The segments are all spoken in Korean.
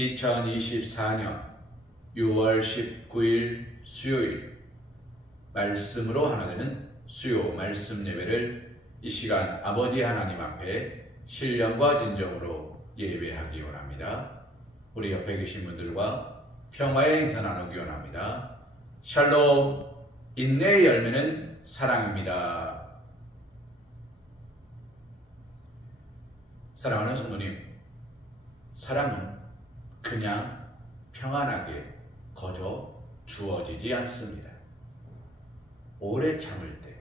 2024년 6월 19일 수요일 말씀으로 하나되는 수요 말씀 예배를 이 시간 아버지 하나님 앞에 신령과 진정으로 예배하기 원합니다. 우리 옆에 계신 분들과 평화의 인사 나누기 원합니다. 샬롬. 인내의 열매는 사랑입니다. 사랑하는 성도님, 사랑은 그냥 평안하게 거저 주어지지 않습니다. 오래 참을 때,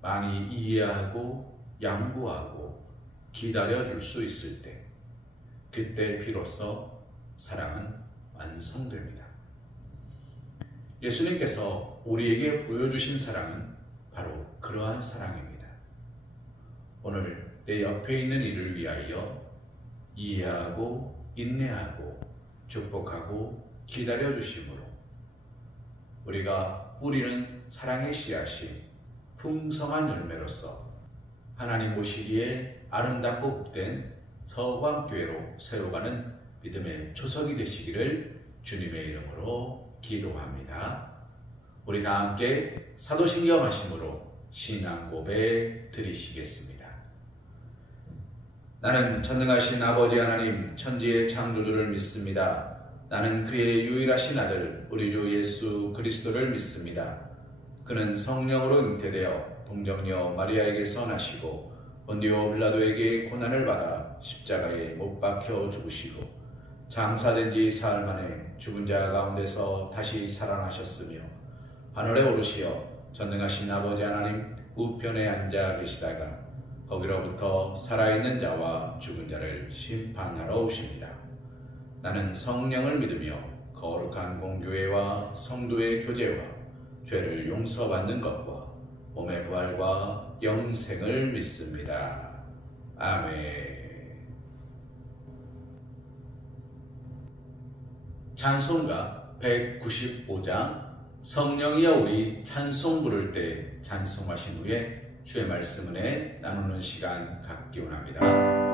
많이 이해하고 양보하고 기다려줄 수 있을 때, 그때 비로소 사랑은 완성됩니다. 예수님께서 우리에게 보여주신 사랑은 바로 그러한 사랑입니다. 오늘 내 옆에 있는 이를 위하여 이해하고 인내하고 축복하고 기다려주심으로 우리가 뿌리는 사랑의 씨앗이 풍성한 열매로서 하나님 보시기에 아름답고 복된 서광교회로 세워가는 믿음의 초석이 되시기를 주님의 이름으로 기도합니다. 우리 다 함께 사도신경 하심으로 신앙 고백 드리시겠습니다. 나는 전능하신 아버지 하나님 천지의 창조주를 믿습니다. 나는 그의 유일하신 아들 우리 주 예수 그리스도를 믿습니다. 그는 성령으로 잉태되어 동정녀 마리아에게서 나시고 본디오 빌라도에게 고난을 받아 십자가에 못 박혀 죽으시고 장사된 지 사흘 만에 죽은 자 가운데서 다시 살아나셨으며 하늘에 오르시어 전능하신 아버지 하나님 우편에 앉아 계시다가 거기로부터 살아있는 자와 죽은 자를 심판하러 오십니다. 나는 성령을 믿으며 거룩한 공교회와 성도의 교제와 죄를 용서받는 것과 몸의 부활과 영생을 믿습니다. 아멘. 찬송가 195장 성령이여 우리 찬송 부를 때 찬송하신 후에 주의 말씀 은혜 나누는 시간 갖기 원합니다.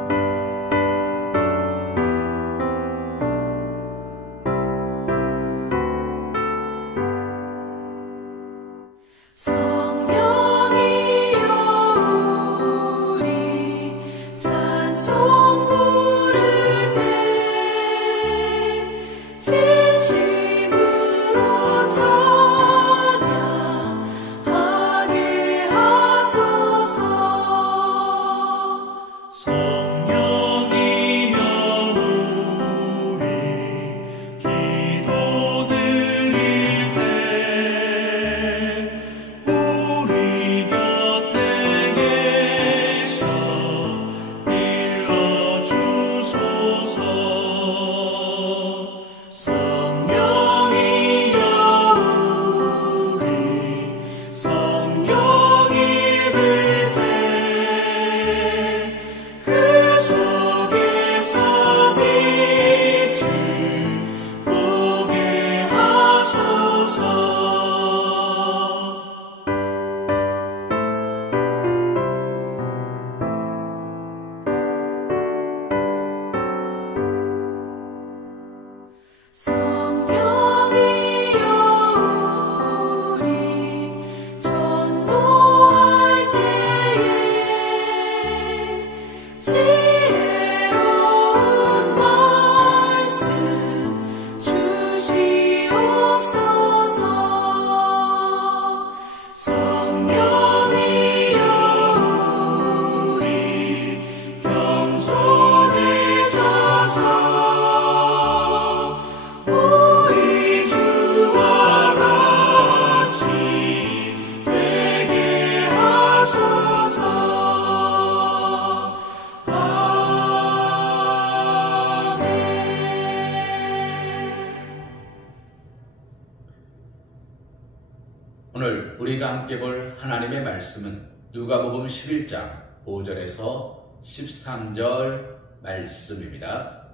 오늘 우리가 함께 볼 하나님의 말씀은 누가복음 11장 5절에서 13절 말씀입니다.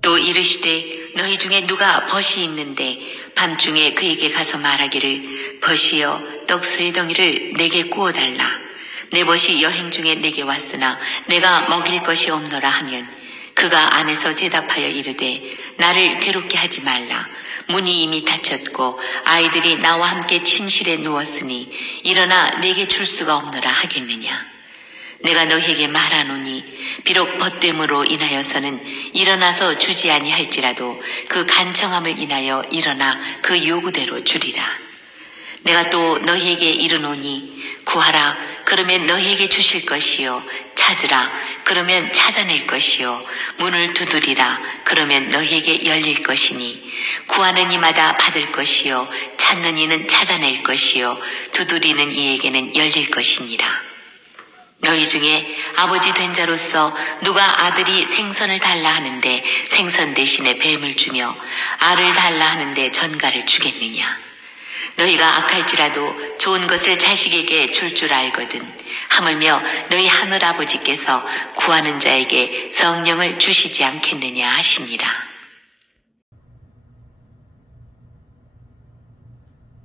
또 이르시되 너희 중에 누가 벗이 있는데 밤중에 그에게 가서 말하기를 벗이여 떡 세 덩이를 내게 구워달라. 내 벗이 여행 중에 내게 왔으나 내가 먹일 것이 없노라 하면 그가 안에서 대답하여 이르되 나를 괴롭게 하지 말라. 문이 이미 닫혔고 아이들이 나와 함께 침실에 누웠으니 일어나 내게 줄 수가 없노라 하겠느냐. 내가 너희에게 말하노니 비록 벗됨으로 인하여서는 일어나서 주지 아니할지라도 그 간청함을 인하여 일어나 그 요구대로 주리라. 내가 또 너희에게 이르노니 구하라 그러면 너희에게 주실 것이요 찾으라 그러면 찾아낼 것이요 문을 두드리라 그러면 너희에게 열릴 것이니 구하는 이마다 받을 것이요 찾는 이는 찾아낼 것이요 두드리는 이에게는 열릴 것이니라. 너희 중에 아버지 된 자로서 누가 아들이 생선을 달라 하는데 생선 대신에 뱀을 주며 알을 달라 하는데 전갈을 주겠느냐. 너희가 악할지라도 좋은 것을 자식에게 줄 줄 알거든 하물며 너희 하늘아버지께서 구하는 자에게 성령을 주시지 않겠느냐 하시니라.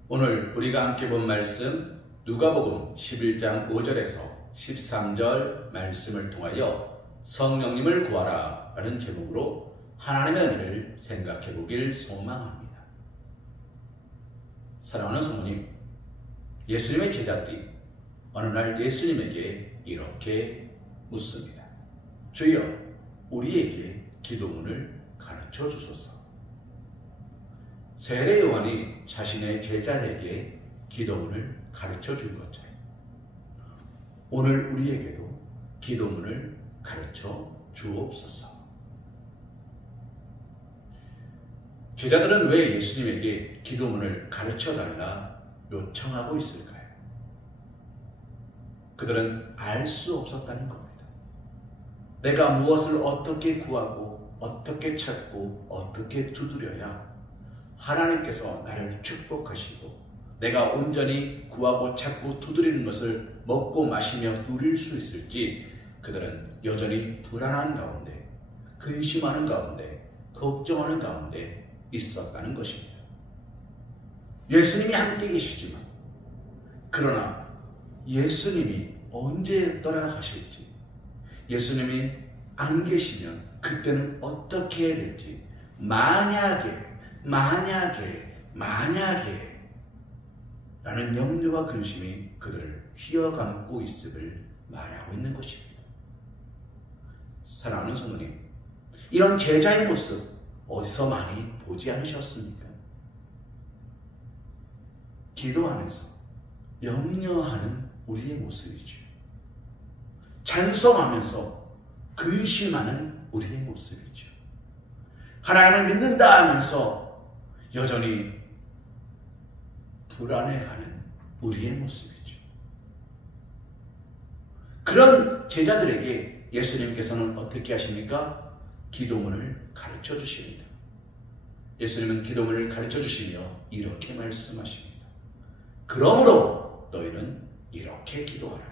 오늘 우리가 함께 본 말씀 누가복음 11장 5절에서 13절 말씀을 통하여 성령님을 구하라 라는 제목으로 하나님의 은혜를 생각해 보길 소망합니다. 사랑하는 성도님, 예수님의 제자들이 어느 날 예수님에게 이렇게 묻습니다. 주여, 우리에게 기도문을 가르쳐 주소서. 세례 요한이 자신의 제자들에게 기도문을 가르쳐 준 것처럼 오늘 우리에게도 기도문을 가르쳐 주옵소서. 제자들은 왜 예수님에게 기도문을 가르쳐달라 요청하고 있을까요? 그들은 알 수 없었다는 겁니다. 내가 무엇을 어떻게 구하고 어떻게 찾고 어떻게 두드려야 하나님께서 나를 축복하시고 내가 온전히 구하고 찾고 두드리는 것을 먹고 마시며 누릴 수 있을지 그들은 여전히 불안한 가운데, 근심하는 가운데, 걱정하는 가운데 있었다는 것입니다. 예수님이 함께 계시지만 그러나 예수님이 언제 떠나가실지, 예수님이 안 계시면 그때는 어떻게 해야 될지 만약에 라는 염려와 근심이 그들을 휘어감고 있음을 말하고 있는 것입니다. 사랑하는 성도님, 이런 제자의 모습 어디서 많이 보지 않으셨습니까? 기도하면서 염려하는 우리의 모습이죠. 찬송하면서 근심하는 우리의 모습이죠. 하나님을 믿는다 하면서 여전히 불안해하는 우리의 모습이죠. 그런 제자들에게 예수님께서는 어떻게 하십니까? 기도문을 가르쳐 주십니다. 예수님은 기도문을 가르쳐 주시며 이렇게 말씀하십니다. 그러므로 너희는 이렇게 기도하라.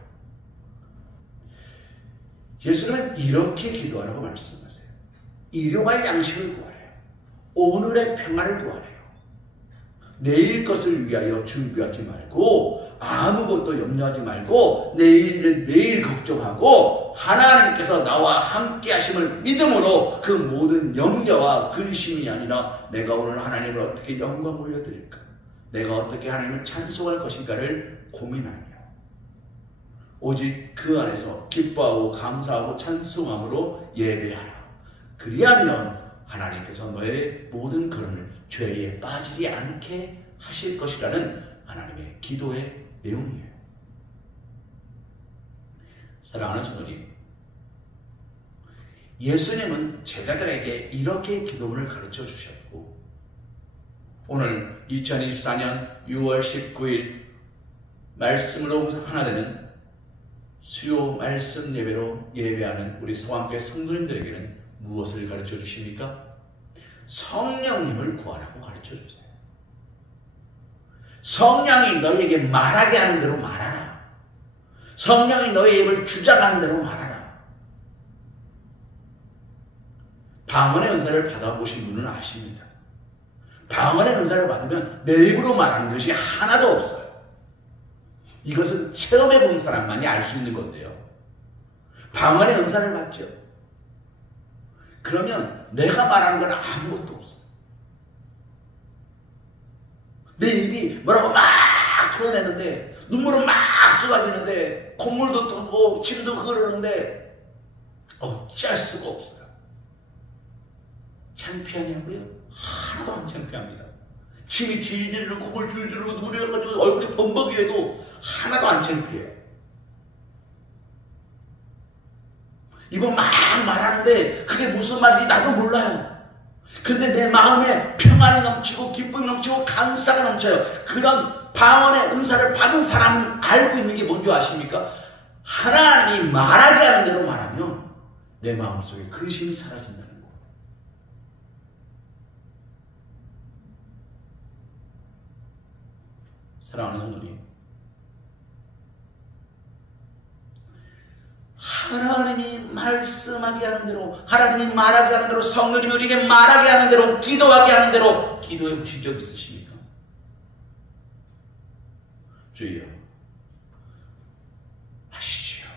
예수님은 이렇게 기도하라고 말씀하세요. 일용할 양식을 구하래요. 오늘의 평안을 구하래요. 내일 것을 위하여 준비하지 말고 아무것도 염려하지 말고 내일은 내일 걱정하고 하나님께서 나와 함께 하심을 믿음으로 그 모든 염려와 근심이 아니라 내가 오늘 하나님을 어떻게 영광 올려드릴까, 내가 어떻게 하나님을 찬송할 것인가를 고민하며 오직 그 안에서 기뻐하고 감사하고 찬송함으로 예배하라. 그리하면 하나님께서 너의 모든 걸음을 죄에 빠지지 않게 하실 것이라는 하나님의 기도의 내용이에요. 사랑하는 성도님, 예수님은 제자들에게 이렇게 기도문을 가르쳐 주셨고 오늘 2024년 6월 19일 말씀으로 하나 되는 수요 말씀 예배로 예배하는 우리 성황교회 성도님들에게는 무엇을 가르쳐 주십니까? 성령님을 구하라고 가르쳐 주세요. 성령이 너희에게 말하게 하는 대로 말하라. 성령이 너의 입을 주장하는 대로 말하라. 방언의 은사를 받아보신 분은 아십니다. 방언의 은사를 받으면 내 입으로 말하는 것이 하나도 없어요. 이것은 체험해 본 사람만이 알 수 있는 건데요. 방언의 은사를 받죠. 그러면 내가 말하는 건 아무것도 없어요. 내 입이 뭐라고 막 흘러내는데, 눈물은 막 쏟아지는데, 콧물도 뜨고 침도 흐르는데 어찌할 수가 없어요. 창피하냐고요? 하나도 안 창피합니다. 침이 질질 흐르고 콧물 줄줄 흐르고 눈물이 흘러가지고 얼굴이 범벅이해도 하나도 안 창피해요. 이번 막 말하는데 그게 무슨 말인지 나도 몰라요. 근데 내 마음에 평안이 넘치고 기쁨이 넘치고 감사가 넘쳐요. 그런 방언의 은사를 받은 사람은 알고 있는 게 뭔지 아십니까? 하나님 말하게 하는 대로 말하면 내 마음속에 근심이 사라진다는 거예요. 사랑하는 성도님, 하나님이 말씀하게 하는 대로, 하나님이 말하게 하는 대로, 성령님이 우리에게 말하게 하는 대로, 기도하게 하는 대로 기도해 보신 적 있으십니까? 주여 하시지요.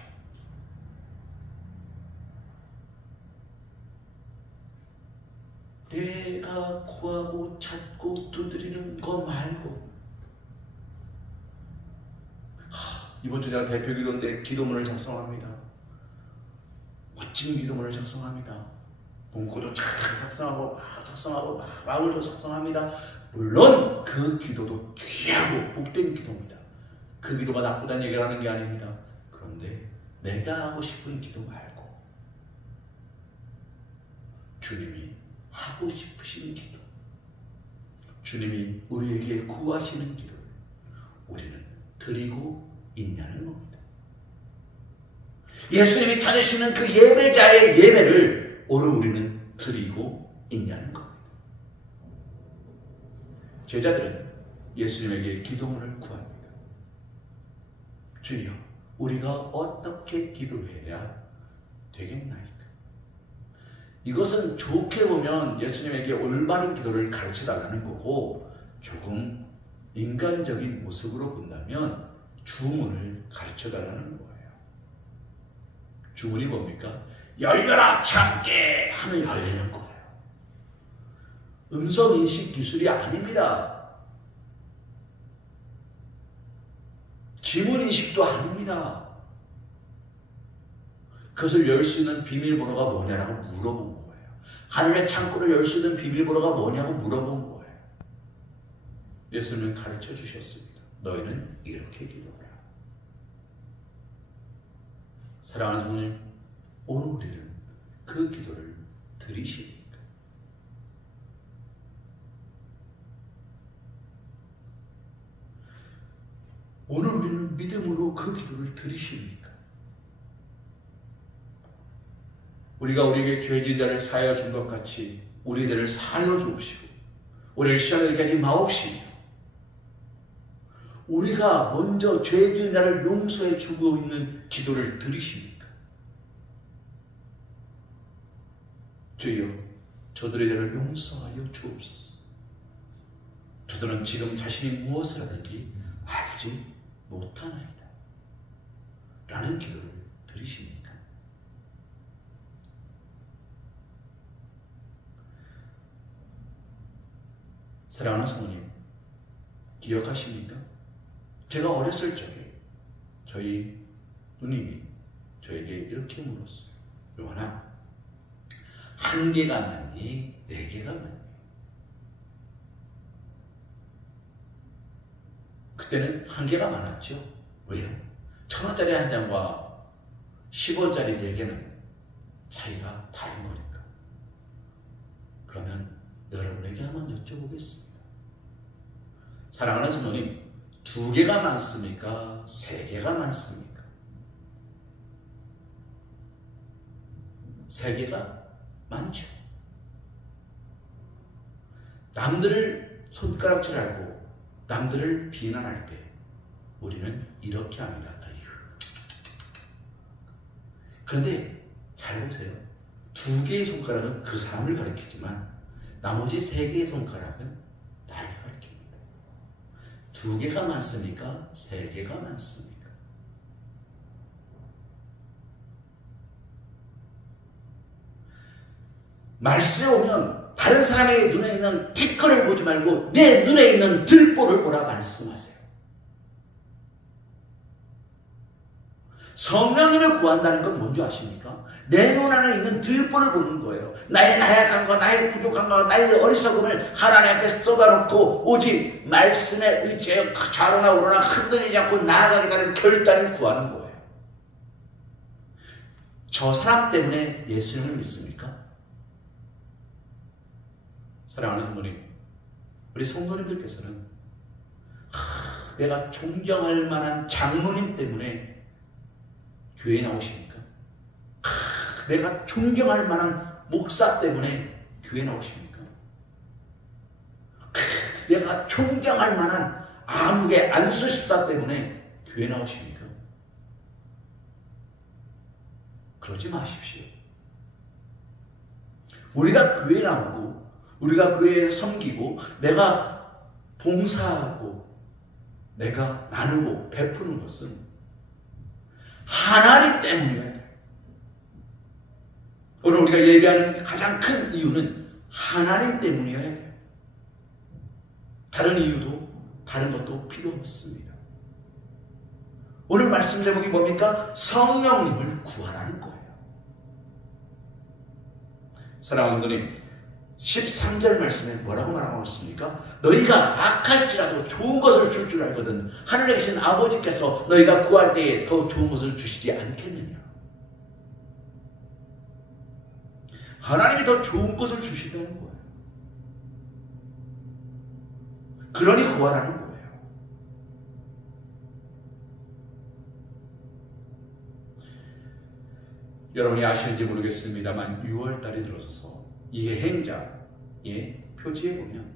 내가 구하고 찾고 두드리는 거 말고, 이번 주 내가 대표 기도인데 기도문을 작성합니다. 멋진 기도문을 작성합니다. 문구도 잘 작성하고 마을도 작성합니다. 물론 그 기도도 귀하고 복된 기도입니다. 그 기도가 나쁘다는 얘기를 하는 게 아닙니다. 그런데 내가 하고 싶은 기도 말고 주님이 하고 싶으신 기도, 주님이 우리에게 구하시는 기도를 우리는 드리고 있냐는 겁니다. 예수님이 찾으시는 그 예배자의 예배를 오늘 우리는 드리고 있냐는 겁니다. 제자들은 예수님에게 기도문을 구합니다. 주여, 우리가 어떻게 기도해야 되겠나이까? 이것은 좋게 보면 예수님에게 올바른 기도를 가르쳐달라는 거고, 조금 인간적인 모습으로 본다면 주문을 가르쳐달라는 거예요. 주문이 뭡니까? 열려라 참게 하면 열리는 거예요. 음성인식 기술이 아닙니다. 지문인식도 아닙니다. 그것을 열 수 있는 비밀번호가 뭐냐라고 물어본 거예요. 하늘의 창고를 열 수 있는 비밀번호가 뭐냐고 물어본 거예요. 예수님은 가르쳐 주셨습니다. 너희는 이렇게 기도하라. 사랑하는 성도님, 오늘 우리는 그 기도를 드리십니까? 오늘 우리는 믿음으로 그 기도를 드리십니까? 우리가 우리에게 죄 지은 자를 사하여 준 것 같이 우리들을 사하여 주옵시고 우리를 시험에 들게 하지 마옵시며, 우리가 먼저 죄 지은 자를 용서해 주고 있는 기도를 드리십니까? 주여, 저들의 죄를 용서하여 주옵소서. 저들은 지금 자신이 무엇을 하는지 알지 못하나이다 라는 기도를 드리십니까? 사랑하는 성도님, 기억하십니까? 제가 어렸을 적에 저희 누님이 저에게 이렇게 물었어요. 요한아, 한 개가 맞니? 네 개가 맞니? 그때는 한 개가 많았죠. 왜요? 1,000원짜리 한 장과 10원짜리 네 개는 차이가 다른 거니까. 그러면 여러분에게 한번 여쭤보겠습니다. 사랑하는 성도님, 2개가 많습니까? 3개가 많습니까? 3개가 많죠. 남들을 손가락질 알고 남들을 비난할 때 우리는 이렇게 합니다. 아이고. 그런데 잘 보세요. 2개의 손가락은 그 사람을 가리키지만 나머지 3개의 손가락은 나를 가리킵니다. 2개가 많습니까? 3개가 많습니까? 말씀에 오면 다른 사람의 눈에 있는 티끌을 보지 말고 내 눈에 있는 들보를 보라 말씀하세요. 성령님을 구한다는 건 뭔지 아십니까? 내 눈 안에 있는 들보를 보는 거예요. 나의 나약함과 나의 부족함과 나의 어리석음을 하나님 앞에 쏟아놓고 오직 말씀에 의지하여 좌로나 우로나 흔들리지 않고 나아가겠다는 결단을 구하는 거예요. 저 사람 때문에 예수님을 믿습니까? 사랑하는 성도님, 우리 성도님들께서는 내가 존경할 만한 장로님 때문에 교회에 나오십니까? 내가 존경할 만한 목사 때문에 교회에 나오십니까? 내가 존경할 만한 아무개 안수십사 때문에 교회에 나오십니까? 그러지 마십시오. 우리가 교회에 나오고 우리가 교회에 섬기고 내가 봉사하고 내가 나누고 베푸는 것은 하나님 때문이어야 돼요. 오늘 우리가 얘기하는 가장 큰 이유는 하나님 때문이어야 돼요. 다른 이유도 다른 것도 필요 없습니다. 오늘 말씀 제목이 뭡니까? 성령님을 구하라는 거예요. 사랑하는 성도님, 13절 말씀에 뭐라고 말하고 있습니까? 너희가 악할지라도 좋은 것을 줄 줄 알거든 하늘에 계신 아버지께서 너희가 구할 때에 더 좋은 것을 주시지 않겠느냐. 하나님이 더 좋은 것을 주신다는 거예요. 그러니 구하라는 거예요. 여러분이 아시는지 모르겠습니다만 6월달이 들어서서 예행자의 표지에 보면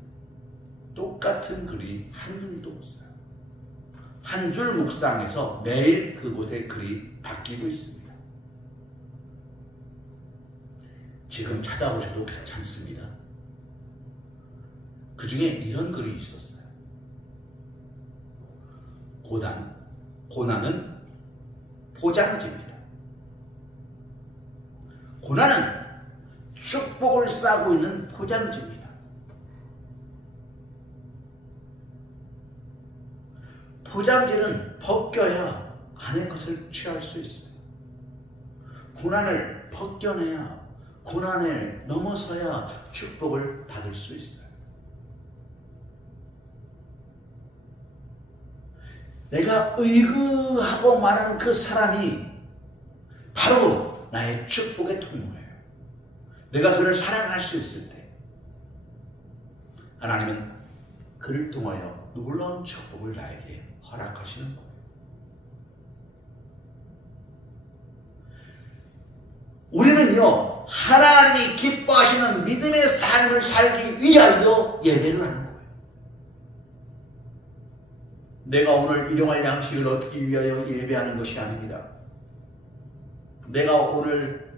똑같은 글이 한 줄도 없어요. 한 줄 묵상에서 매일 그곳의 글이 바뀌고 있습니다. 지금 찾아보셔도 괜찮습니다. 그 중에 이런 글이 있었어요. 고난은 포장지입니다. 고난은 축복을 싸고 있는 포장지입니다. 포장지는 벗겨야 안의 것을 취할 수 있어요. 고난을 벗겨내야, 고난을 넘어서야 축복을 받을 수 있어요. 내가 의그하고 말한 그 사람이 바로 나의 축복의 통로예요. 내가 그를 사랑할 수 있을 때 하나님은 그를 통하여 놀라운 축복을 나에게 허락하시는 거예요. 우리는요, 하나님이 기뻐하시는 믿음의 삶을 살기 위하여 예배를 하는 거예요. 내가 오늘 일용할 양식을 얻기 위하여 예배하는 것이 아닙니다. 내가 오늘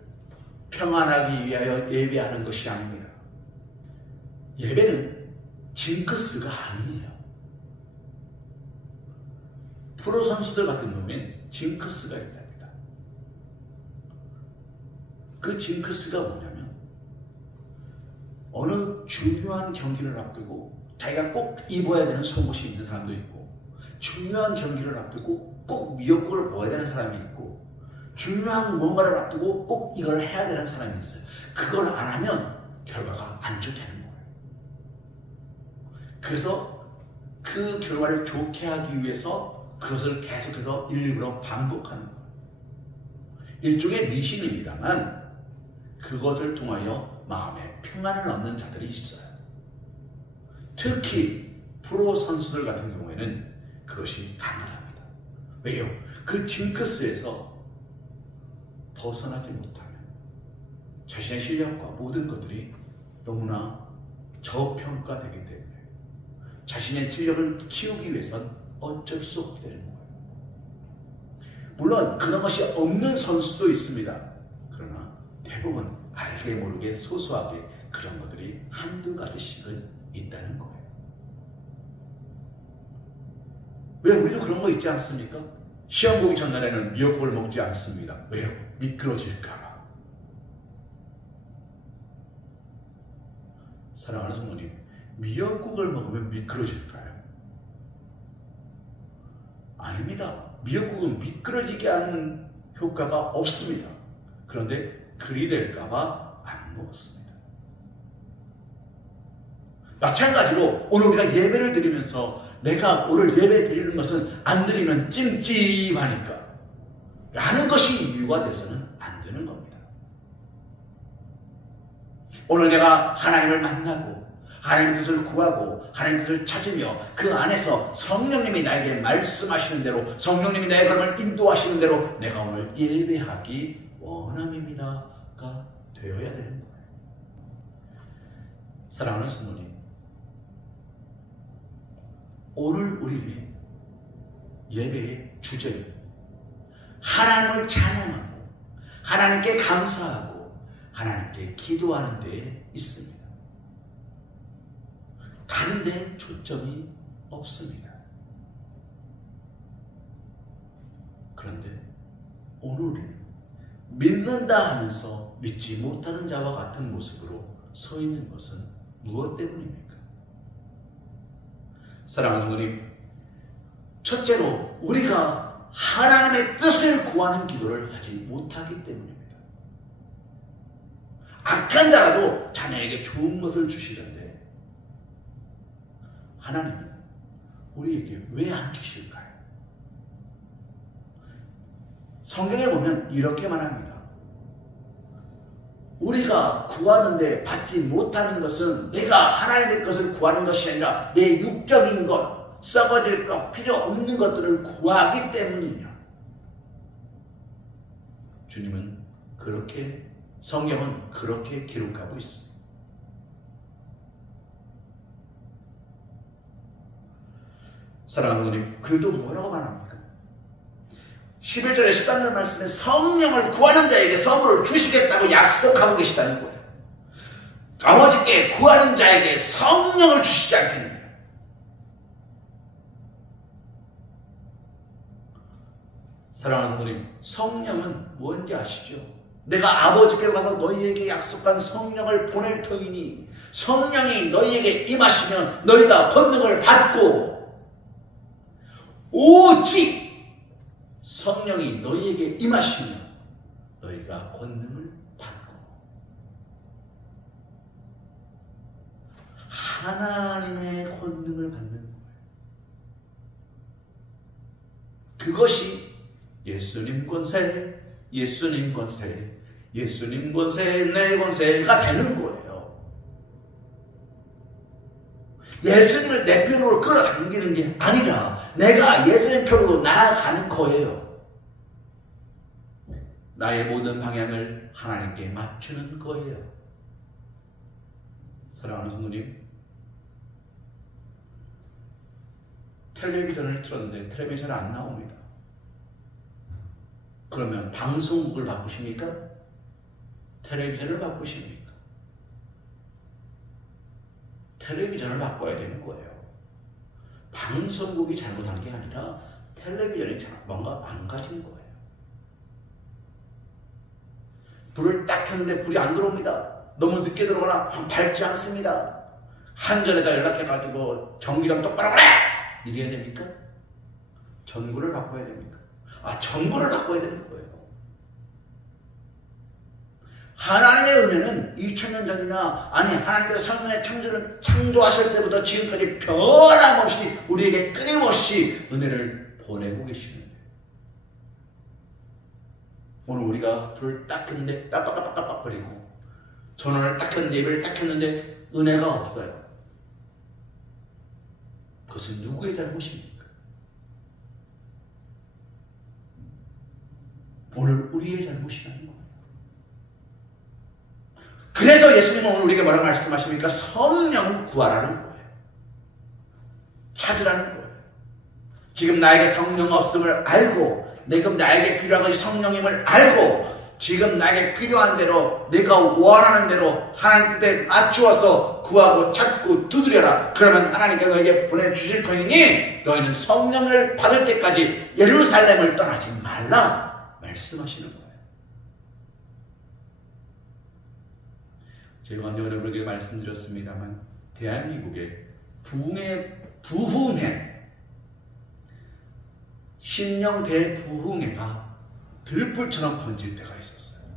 평안하기 위하여 예배하는 것이 아닙니다. 예배는 징크스가 아니에요. 프로 선수들 같은 경우엔 징크스가 있답니다. 그 징크스가 뭐냐면 어느 중요한 경기를 앞두고 자기가 꼭 입어야 되는 속옷이 있는 사람도 있고, 중요한 경기를 앞두고 꼭 미역국을 먹어야 되는 사람이 있고, 중요한 뭔가를 앞두고 꼭 이걸 해야 되는 사람이 있어요. 그걸 안 하면 결과가 안 좋게 하는 거예요. 그래서 그 결과를 좋게 하기 위해서 그것을 계속해서 일부러 반복하는 거예요. 일종의 미신입니다만 그것을 통하여 마음에 평안을 얻는 자들이 있어요. 특히 프로 선수들 같은 경우에는 그것이 가능합니다. 왜요? 그 징크스에서 벗어나지 못하면 자신의 실력과 모든 것들이 너무나 저평가되기 때문에 자신의 실력을 키우기 위해선 어쩔 수 없게 되는 거예요. 물론 그런 것이 없는 선수도 있습니다. 그러나 대부분 알게 모르게 소소하게 그런 것들이 한두 가지씩은 있다는 거예요. 왜 우리도 그런 거 있지 않습니까? 시험 보기 전날에는 미역국을 먹지 않습니다. 왜요? 미끄러질까봐. 사랑하는 성도님, 미역국을 먹으면 미끄러질까요? 아닙니다. 미역국은 미끄러지게 하는 효과가 없습니다. 그런데 그리 될까봐 안 먹었습니다. 마찬가지로 오늘 우리가 예배를 드리면서 내가 오늘 예배 드리는 것은 안 드리면 찜찜하니까 라는 것이 이유가 돼서는 안 되는 겁니다. 오늘 내가 하나님을 만나고 하나님 뜻을 구하고 하나님 뜻을 찾으며 그 안에서 성령님이 나에게 말씀하시는 대로 성령님이 내 걸음을 인도하시는 대로 내가 오늘 예배하기 원함입니다가 되어야 되는 거예요. 사랑하는 성도님, 오늘 우리는 예배의 주제는 하나님을 찬양하고 하나님께 감사하고 하나님께 기도하는 데에 있습니다. 다른 데 초점이 없습니다. 그런데 오늘 우리는 믿는다 하면서 믿지 못하는 자와 같은 모습으로 서 있는 것은 무엇 때문입니까? 사랑하는 성도님, 첫째로 우리가 하나님의 뜻을 구하는 기도를 하지 못하기 때문입니다. 악한 자라도 자녀에게 좋은 것을 주시던데 하나님은 우리에게 왜 안 주실까요? 성경에 보면 이렇게 말합니다. 우리가 구하는데 받지 못하는 것은 내가 하나님의 것을 구하는 것이 아니라 내 육적인 것, 썩어질 것, 필요 없는 것들을 구하기 때문이냐. 주님은 그렇게, 성경은 그렇게 기록하고 있습니다. 사랑하는 성도님, 그래도 뭐라고 말합니까? 11절에 13절 말씀에 성령을 구하는 자에게 선물을 주시겠다고 약속하고 계시다는 거예요. 아버지께 구하는 자에게 성령을 주시지 않겠느냐. 사랑하는 성도님, 성령은 뭔지 아시죠? 내가 아버지께로 가서 너희에게 약속한 성령을 보낼 터이니 성령이 너희에게 임하시면 너희가 권능을 받고 오직 성령이 너희에게 임하시면 너희가 권능을 받고 하나님의 권능을 받는 거예요. 그것이 예수님 권세, 예수님 권세, 예수님 권세, 내 권세가 되는 거예요. 예수님을 내 편으로 끌어당기는 게 아니라 내가 예수님 편으로 나아가는 거예요. 나의 모든 방향을 하나님께 맞추는 거예요. 사랑하는 성도님, 텔레비전을 틀었는데 텔레비전이 안 나옵니다. 그러면 방송국을 바꾸십니까? 텔레비전을 바꾸십니까? 텔레비전을 바꿔야 되는 거예요. 방송국이 잘못한 게 아니라 텔레비전이 뭔가 망가진 거예요. 불을 딱 켰는데 불이 안 들어옵니다. 너무 늦게 들어오거나 밝지 않습니다. 한전에다 연락해가지고 전기 좀 똑바로 그래! 이래야 됩니까? 전구를 바꿔야 됩니까? 전구를 바꿔야 되는 거예요. 하나님의 은혜는 2000년 전이나 하나님께서 성령의 창조를 창조하실 때부터 지금까지 변함없이 우리에게 끊임없이 은혜를 보내고 계십니다. 오늘 우리가 불을 딱 켰는데 깜빡깜빡깜빡 거리고 전원을 딱 켰는데 예배를 딱 켰는데 은혜가 없어요. 그것은 누구의 잘못입니까? 오늘 우리의 잘못이라는 거예요. 그래서 예수님은 오늘 우리에게 뭐라고 말씀하십니까? 성령 구하라는 거예요. 찾으라는 거예요. 지금 나에게 성령 없음을 알고 지금 나에게 필요한 것이 성령임을 알고 지금 나에게 필요한 대로 내가 원하는 대로 하나님 뜻에 맞추어서 구하고 찾고 두드려라. 그러면 하나님께서 너에게 보내주실 터이니 너희는 성령을 받을 때까지 예루살렘을 떠나지 말라 말씀하시는 거예요. 제가 먼저 여러분에게 말씀드렸습니다만 대한민국의 부흥회 신령 대부흥회가 들불처럼 번질 때가 있었어요.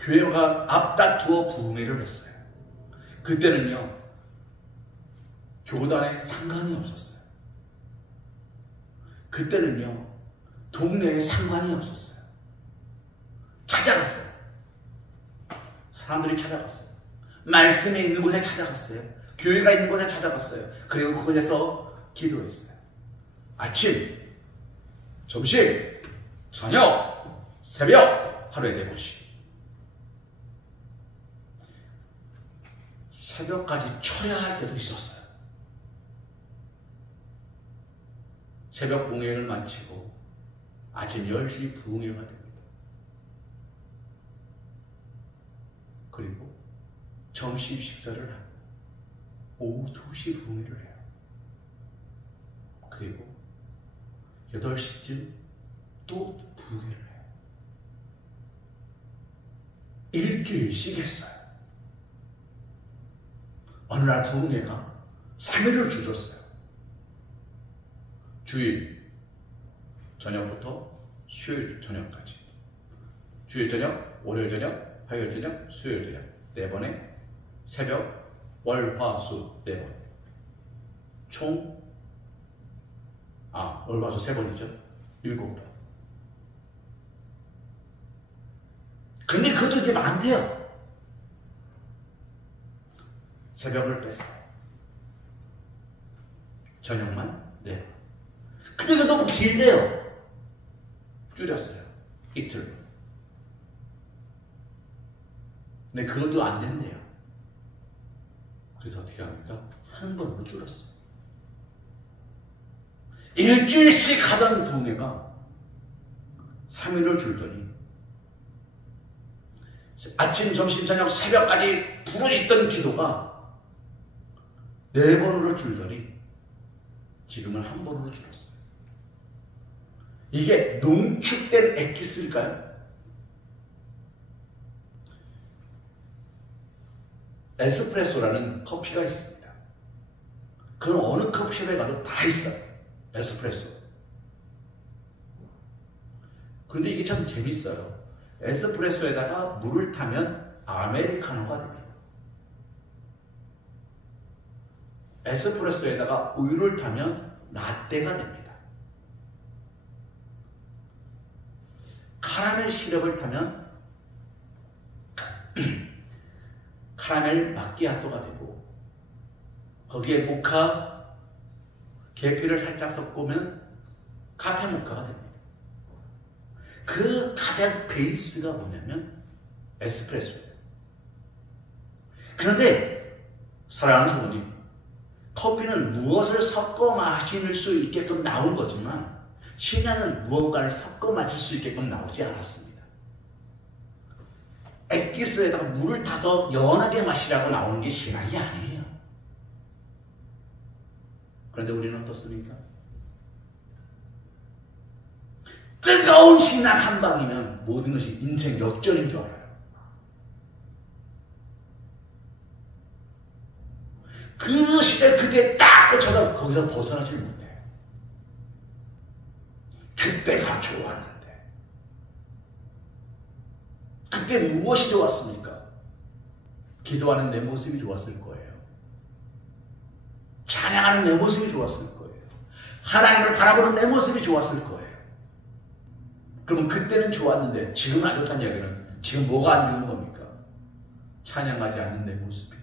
교회가 앞다투어 부흥회를 했어요. 그때는요 교단에 상관이 없었어요. 그때는요 동네에 상관이 없었어요. 찾아갔어요. 사람들이 찾아갔어요. 말씀이 있는 곳에 찾아갔어요. 교회가 있는 곳에 찾아갔어요. 그리고 그곳에서 기도했어요. 아침, 점심, 저녁, 새벽 하루에 4번씩. 새벽까지 쳐야 할 때도 있었어요. 새벽 부흥회를 마치고 아침 10시 부흥회가 됩니다. 그리고 점심 식사를 하고 오후 2시 부흥회를 해요. 그리고 8시쯤 또 부흥회를 해요. 일주일씩 했어요. 어느 날 부흥회가 3일을 줄였어요. 주일 저녁부터 수요일 저녁까지. 주일 저녁, 월요일 저녁, 화요일 저녁, 수요일 저녁 4번에 새벽, 월, 화, 수 4번. 총 월, 화, 수 3번이죠. 7번. 근데 그것도 이제 많대요. 새벽을 뺐어요. 저녁만 4번. 근데 그거 너무 길대요. 줄였어요. 이틀. 근데 그것도 안 된대요. 그래서 어떻게 합니까? 한 번으로 줄였어요. 일주일씩 하던 부흥회가 3일로 줄더니 아침, 점심, 저녁, 새벽까지 부르짖던 기도가 4번으로 줄더니 지금은 한 번으로 줄었어요. 이게 농축된 엑기스일까요? 에스프레소라는 커피가 있습니다. 그건 어느 커피숍에 가도 다 있어요. 에스프레소. 근데 이게 참 재밌어요. 에스프레소에다가 물을 타면 아메리카노가 됩니다. 에스프레소에다가 우유를 타면 라떼가 됩니다. 카라멜 시럽을 타면 카라멜 마끼아토가 되고 거기에 모카 계피를 살짝 섞으면 카페 모카가 됩니다. 그 가장 베이스가 뭐냐면 에스프레소예요. 그런데 사랑하는 성도님, 커피는 무엇을 섞어 마실 수 있게끔 나온 거지만 신앙은 무언가를 섞어 마실 수 있게끔 나오지 않았습니다. 엑기스에다가 물을 타서 연하게 마시라고 나오는 게 신앙이 아니에요. 그런데 우리는 어떻습니까? 뜨거운 신앙 한 방이면 모든 것이 인생 역전인 줄 알아요. 그 시절 그게 딱 꽂혀서 거기서 벗어나질 못해요. 그때가 좋았는데. 그때 무엇이 좋았습니까? 기도하는 내 모습이 좋았을 거예요. 찬양하는 내 모습이 좋았을 거예요. 하나님을 바라보는 내 모습이 좋았을 거예요. 그러면 그때는 좋았는데 지금은 안 좋다는 이야기는 지금 뭐가 안 좋은 겁니까? 찬양하지 않는 내 모습이,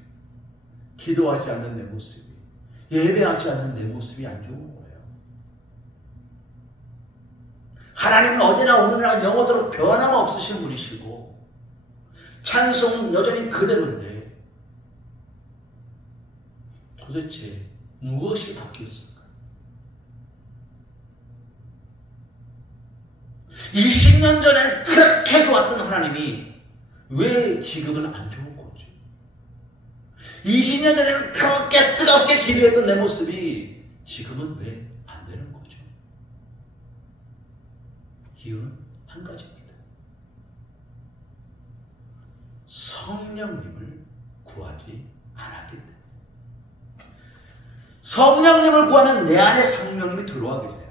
기도하지 않는 내 모습이, 예배하지 않는 내 모습이 안 좋은 거예요. 하나님은 어제나 오늘이나 영원토록 변함없으신 분이시고 찬송은 여전히 그대로인데 도대체 무엇이 바뀌었을까? 20년 전에 그렇게 좋았던 하나님이 왜 지금은 안 좋은 거죠? 20년 전에는 그렇게 뜨겁게 기도했던 내 모습이 지금은 왜 안 되는 거죠? 이유는 한 가지입니다. 성령님을 구하지 않았기 때문에. 성령님을 구하면 내 안에 성령님이 들어와 계세요.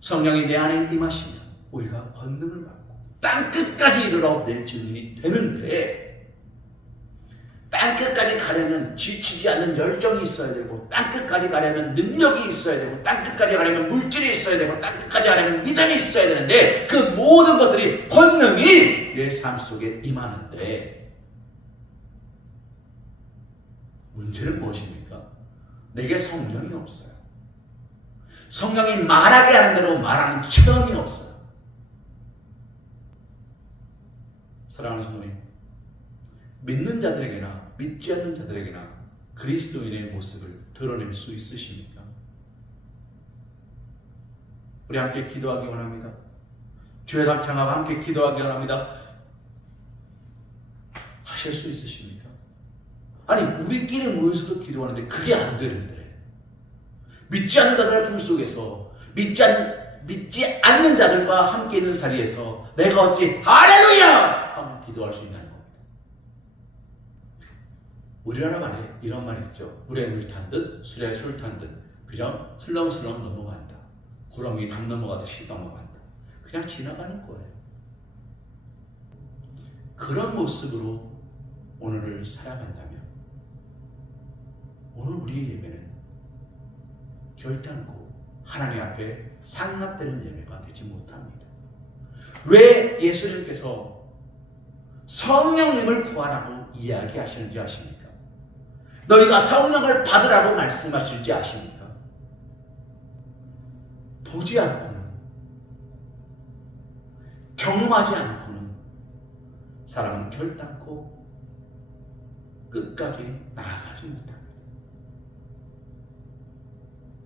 성령이 내 안에 임하시면 우리가 권능을 받고 땅끝까지 이르러 내 증인이 되는데, 땅끝까지 가려면 지치지 않는 열정이 있어야 되고, 땅끝까지 가려면 능력이 있어야 되고, 땅끝까지 가려면 물질이 있어야 되고, 땅끝까지 가려면 믿음이 있어야 되는데, 그 모든 것들이 권능이 내 삶 속에 임하는데, 문제는 무엇입니까? 내게 성령이 없어요. 성령이 말하게 하는 대로 말하는 체험이 없어요. 사랑하는 성도님, 믿는 자들에게나 믿지 않는 자들에게나 그리스도인의 모습을 드러낼 수 있으십니까? 우리 함께 기도하기 원합니다. 주의 답장하고 함께 기도하기 원합니다. 하실 수 있으십니까? 아니, 우리끼리 모여서도 기도하는데 그게 안 되는데, 믿지 않는 자들의 품속에서 믿지 않는 자들과 함께 있는 자리에서 내가 어찌 할렐루야 하고 기도할 수 있냐는 겁니다. 우리나라 말에 이런 말이 있죠. 물에 물 탄 듯 술에 술 탄 듯, 그냥 슬렁슬렁 넘어간다. 구렁이 담 넘어가듯이 넘어간다. 그냥 지나가는 거예요. 그런 모습으로 오늘을 살아간다면 오늘 우리의 예배는 결단코 하나님 앞에 상납되는 예배가 되지 못합니다. 왜 예수님께서 성령님을 구하라고 이야기하시는지 아십니까? 너희가 성령을 받으라고 말씀하실지 아십니까? 보지 않고는, 경험하지 않고는 사람은 결단코 끝까지 나아가지 못합니다.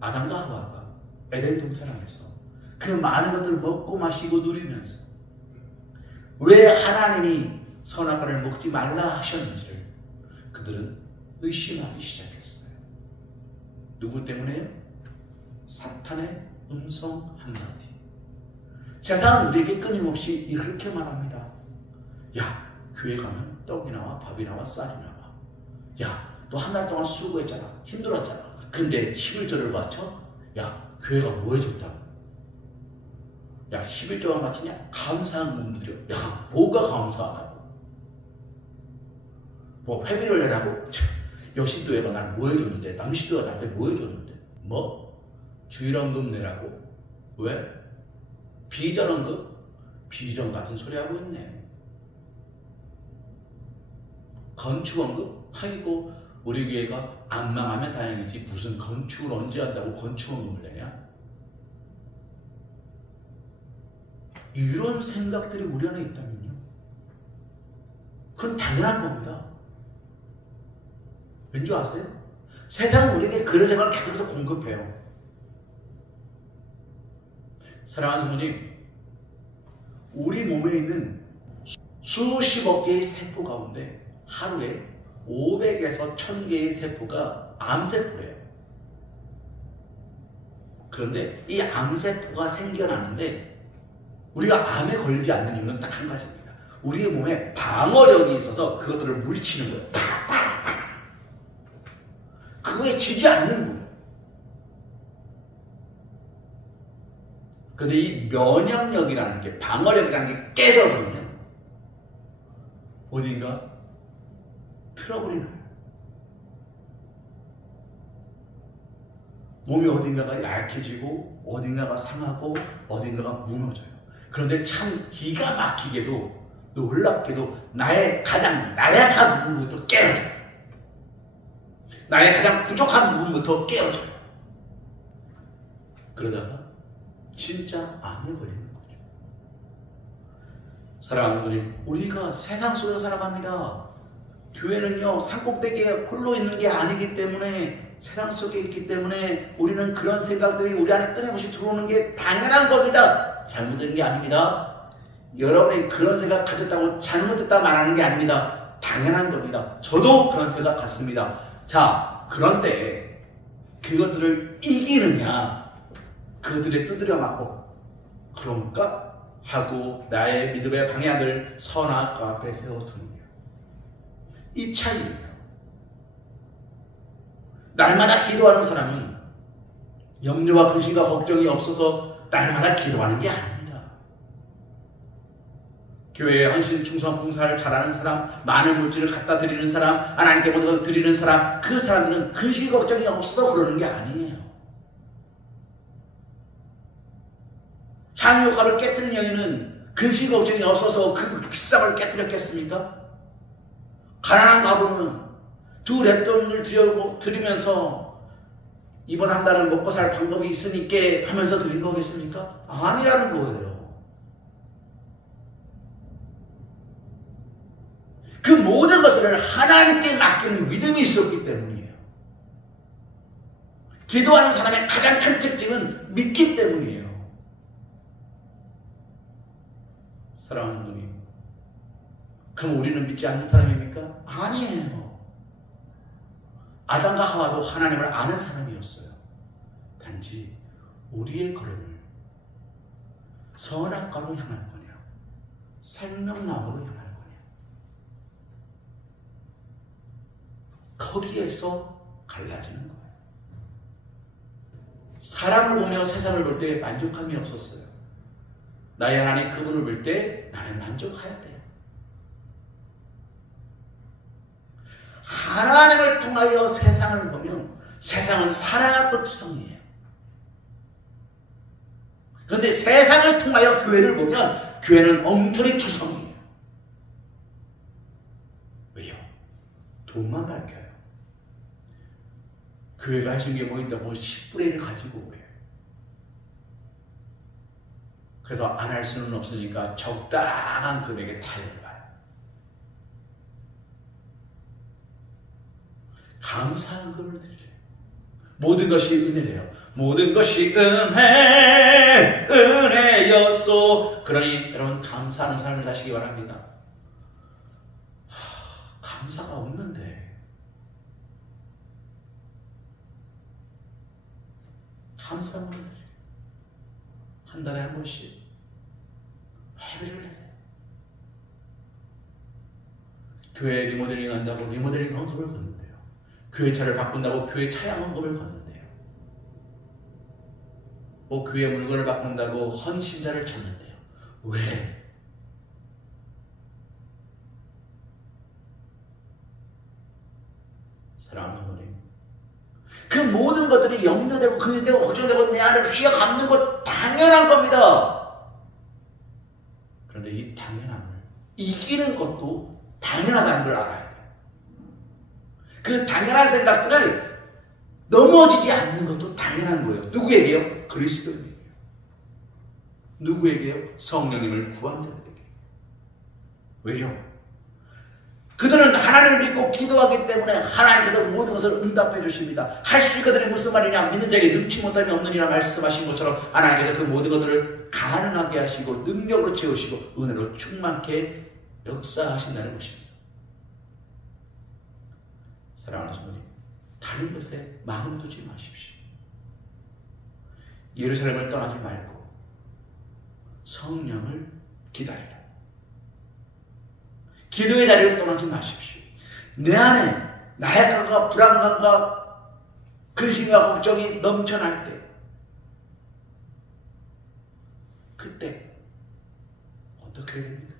아담과 하와가 에덴 동산에서 그 많은 것들을 먹고 마시고 누리면서 왜 하나님이 선악과를 먹지 말라 하셨는지를 그들은 의심하기 시작했어요. 누구 때문에요? 사탄의 음성 한마디. 세상은 우리에게 끊임없이 이렇게 말합니다. 야, 교회 가면 떡이 나와 밥이 나와 쌀이 나와. 야, 너 한 달 동안 수고했잖아. 힘들었잖아. 근데 11조를 바쳐? 야, 교회가 뭐 해줬다고? 야, 11조만 바치냐? 감사한 분들이요. 야, 뭐가 감사하다고? 뭐 회비를 내라고? 여신도회가 날 뭐 해줬는데? 남신도회가 나한테 뭐 해줬는데? 뭐? 주일원금 내라고? 왜? 비전원금? 비전 같은 소리 하고 있네. 건축원금? 아이고, 우리 교회가 안 망하면 다행이지 무슨 건축을 언제 한다고 건축원금을 내냐? 이런 생각들이 우리 안에 있다면요, 그건 당연한 겁니다. 왠지 아세요? 세상은 우리에게 그런 생각을 계속 공급해요. 사랑하는 성도님, 우리 몸에 있는 수십억 개의 세포 가운데 하루에 500에서 1000개의 세포가 암세포래요. 그런데 이 암세포가 생겨나는데 우리가 암에 걸리지 않는 이유는 딱 한 가지입니다. 우리의 몸에 방어력이 있어서 그것들을 물리치는 거예요. 그거에 지지 않는 거예요. 그런데 이 면역력이라는 게, 방어력이라는 게 깨져버리면 어딘가 트러블이 나요. 몸이 어딘가가 약해지고 어딘가가 상하고 어딘가가 무너져요. 그런데 참 기가 막히게도 놀랍게도 나의 가장 나약한 부분부터 깨어져요. 나의 가장 부족한 부분부터 깨어져요. 그러다가 진짜 암에 걸리는 거죠. 사랑하는 분들, 우리가 세상 속에서 살아갑니다. 교회는요, 산꼭대기에 홀로 있는 게 아니기 때문에 세상 속에 있기 때문에 우리는 그런 생각들이 우리 안에 끊임없이 들어오는 게 당연한 겁니다. 잘못된 게 아닙니다. 여러분이 그런 생각 가졌다고 잘못됐다 말하는 게 아닙니다. 당연한 겁니다. 저도 그런 생각 갖습니다. 자, 그런데 그것들을 이기느냐, 그것들에 두드려 맞고 그런가 하고 나의 믿음의 방향을 선악 그 앞에 세워두는 거예요. 이 차이예요. 날마다 기도하는 사람은 염려와 근심과 걱정이 없어서 날마다 기도하는 게 아닙니다. 교회에 헌신, 충성, 봉사를 잘하는 사람, 많은 물질을 갖다 드리는 사람, 하나님께 모든 것을 드리는 사람, 그 사람들은 근심, 걱정이 없어서 그러는 게 아니에요. 향유효과를 깨뜨린 여인은 근심, 걱정이 없어서 그 비싼 걸 깨뜨렸겠습니까? 가난한 과부는 두 렛돈을 드리면서 이번 한 달은 먹고 살 방법이 있으니까 하면서 드린 거겠습니까? 아니라는 거예요. 그 모든 것들을 하나님께 맡기는 믿음이 있었기 때문이에요. 기도하는 사람의 가장 큰 특징은 믿기 때문이에요. 사랑하는 누님, 그럼 우리는 믿지 않는 사람입니까? 아니에요. 아담과 하와도 하나님을 아는 사람이었어요. 단지 우리의 걸음을 선악과로 향할 거냐, 생명나무로 향할 거냐, 거기에서 갈라지는 거예요. 사람을 보며 세상을 볼 때 만족함이 없었어요. 나의 하나님 그분을 볼 때 나는 만족해야 돼요. 하나님을 통하여 세상을 보면 세상은 사랑할 투성이에요. 그런데 세상을 통하여 교회를 보면 교회는 엉터리 투성이에요. 왜요? 돈만 밝혀요. 교회가 하신 게 뭐 있다고 10분의 1을 가지고 그래요. 그래서 안 할 수는 없으니까 적당한 금액의 타협을 봐요. 감사한 금을 드려요. 모든 것이 은혜래요. 모든 것이 은혜였소. 그러니 여러분 감사하는 삶을 사시기 바랍니다. 감사가 없는데 감사를 드려요. 한 달에 한 번씩 회비를 내요. 교회 리모델링 한다고 리모델링 헌금을 걷는데요. 교회 차를 바꾼다고 교회 차량 헌금을 걷는데요. 뭐 교회 물건을 바꾼다고 헌신자를 찾는데요. 왜? 사랑하는 어머님, 그 모든 것들이 염려되고 근심되고 걱정되고 내 안을 휘어감는 것 당연한 겁니다. 그런데 이 당연함을 이기는 것도 당연하다는 걸 알아야 돼요. 그 당연한 생각들을 넘어지지 않는 것도 당연한 거예요. 누구에게요? 그리스도인에게요. 누구에게요? 성령님을 구한 자들에게. 왜요? 그들은 하나님을 믿고 기도하기 때문에 하나님께서 모든 것을 응답해 주십니다. 할 수 있거든요. 무슨 말이냐? 믿는 자에게 능치 못함이 없느니라 말씀하신 것처럼 하나님께서 그 모든 것들을 가능하게 하시고 능력으로 채우시고 은혜로 충만케 역사하신다는 것입니다. 사랑하는 성도님, 다른 것에 마음 두지 마십시오. 예루살렘을 떠나지 말고 성령을 기다리라. 기도의 자리를 떠나지 마십시오. 내 안에 나약함과 불안감과 근심과 걱정이 넘쳐날 때, 그때 어떻게 해야 됩니까?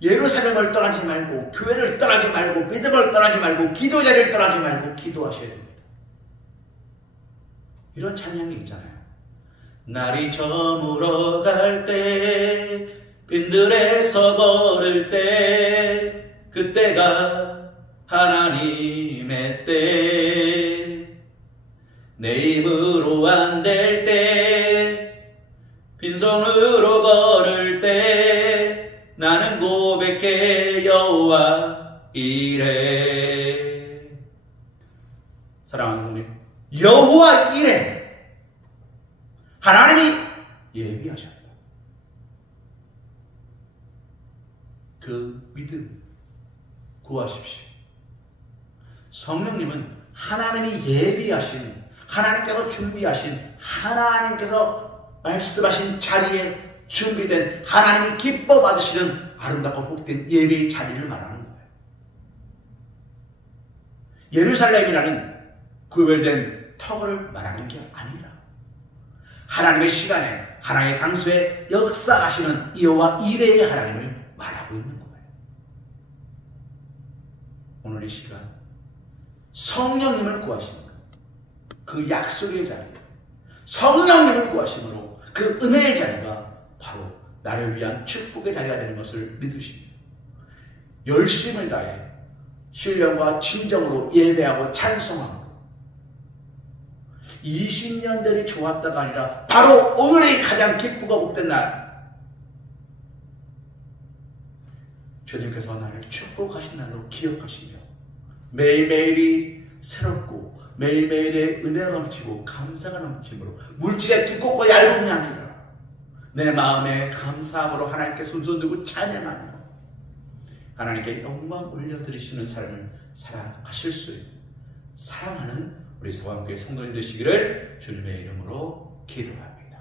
예루살렘을 떠나지 말고, 교회를 떠나지 말고, 믿음을 떠나지 말고, 기도 자리를 떠나지 말고 기도하셔야 됩니다. 이런 찬양이 있잖아요. 날이 저물어 갈 때, 빈들에서 걸을 때, 그때가 하나님의 때. 내 힘으로 안 될 때, 빈손으로 걸을 때, 나는 고백해 여호와 이래. 사랑하는 성도님, 여호와 이레, 하나님이 예비하셨다. 그 믿음 구하십시오. 성령님은 하나님이 예비하신, 하나님께서 준비하신, 하나님께서 말씀하신 자리에 준비된, 하나님이 기뻐 받으시는 아름답고 복된 예배의 자리를 말하는 거예요. 예루살렘이라는 구별된 터를 말하는 게 아니라 하나님의 시간에, 하나님의 장소에 역사하시는 여호와 이레의 하나님을 말하고 있는 거예요. 오늘 이 시간 성령님을 구하시는 거예요. 그 약속의 자리, 성령님을 구하심으로 그 은혜의 자리가 바로 나를 위한 축복의 자리가 되는 것을 믿으십시오. 열심을 다해 신령과 진정으로 예배하고 찬송하고 20년 전이 좋았다가 아니라 바로 오늘이 가장 기쁘고 복된 날, 주님께서 나를 축복하신 날로 기억하시며 매일매일이 새롭고 매일매일의 은혜가 넘치고 감사가 넘침으로 물질의 두껍고 얇음이 아니라 내 마음에 감사함으로 하나님께 손손 들고 찬양하며 하나님께 영광 올려드리시는 삶을 살아가실 수 있는 사랑하는 우리 서방교회 성도님 되시기를 주님의 이름으로 기도합니다.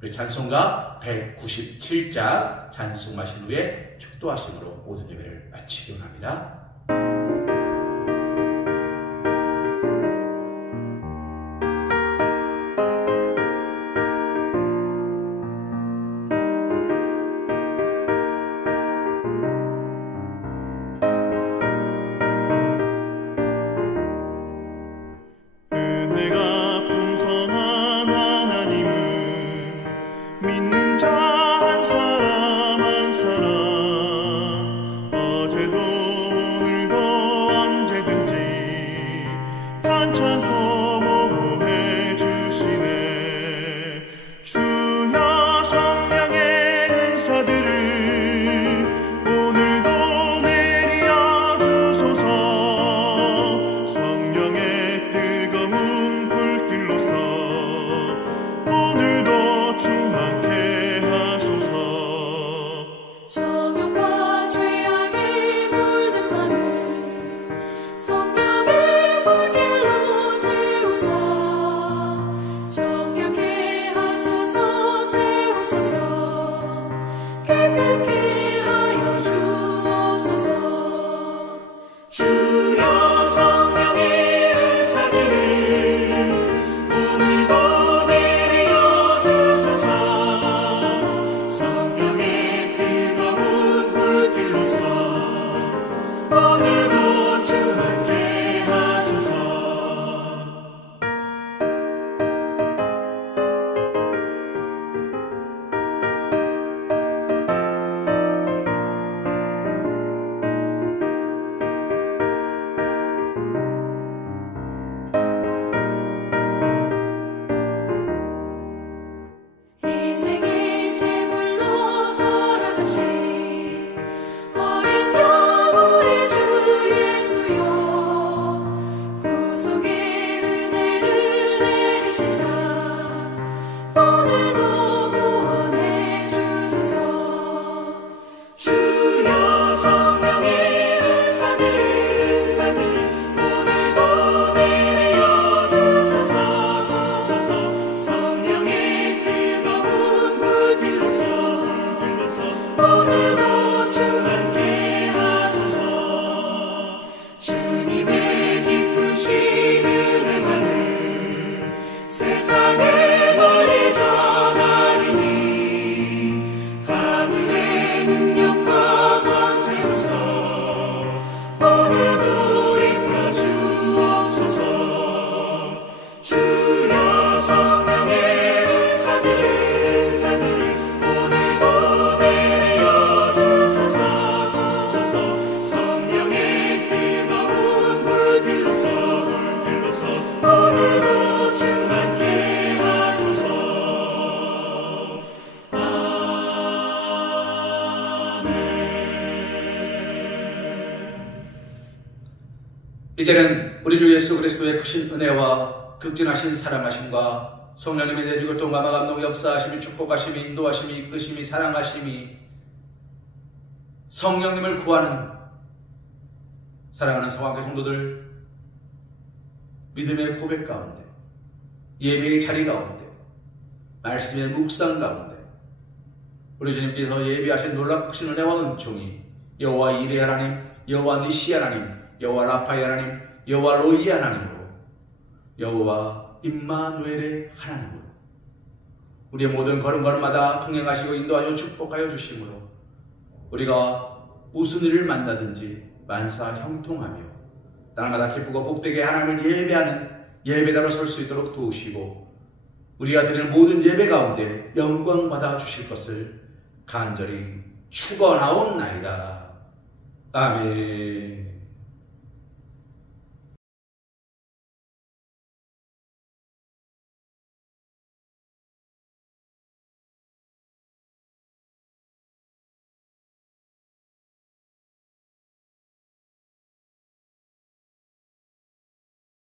우리 찬송가 197장 찬송하신 후에 축도하심으로 모든 예배를 마치기 원합니다. 오늘도 충만케 이제는 우리 주 예수 그리스도의 크신 은혜와 극진하신 사랑하심과 성령님의 내주고 동감화 감동 역사하심이 축복하심이 인도하심이 이끄심이 사랑하심이 성령님을 구하는 사랑하는 성황교 성도들 믿음의 고백 가운데 예배의 자리 가운데 말씀의 묵상 가운데 우리 주님께서 예비하신 놀랍신 은혜와 은총이 여호와 이레 하나님, 여호와 니시 하나님, 여호와 라파의 하나님, 여호와 로이 하나님으로 여호와 임마누엘의 하나님으로 우리의 모든 걸음걸음마다 통행하시고 인도하여 축복하여 주심으로 우리가 무슨 일을 만나든지 만사 형통하며 날마다 기쁘고 복되게 하나님을 예배하는 예배자로 설 수 있도록 도우시고 우리가 드리는 모든 예배 가운데 영광 받아 주실 것을 간절히 축원하옵나이다. 아멘.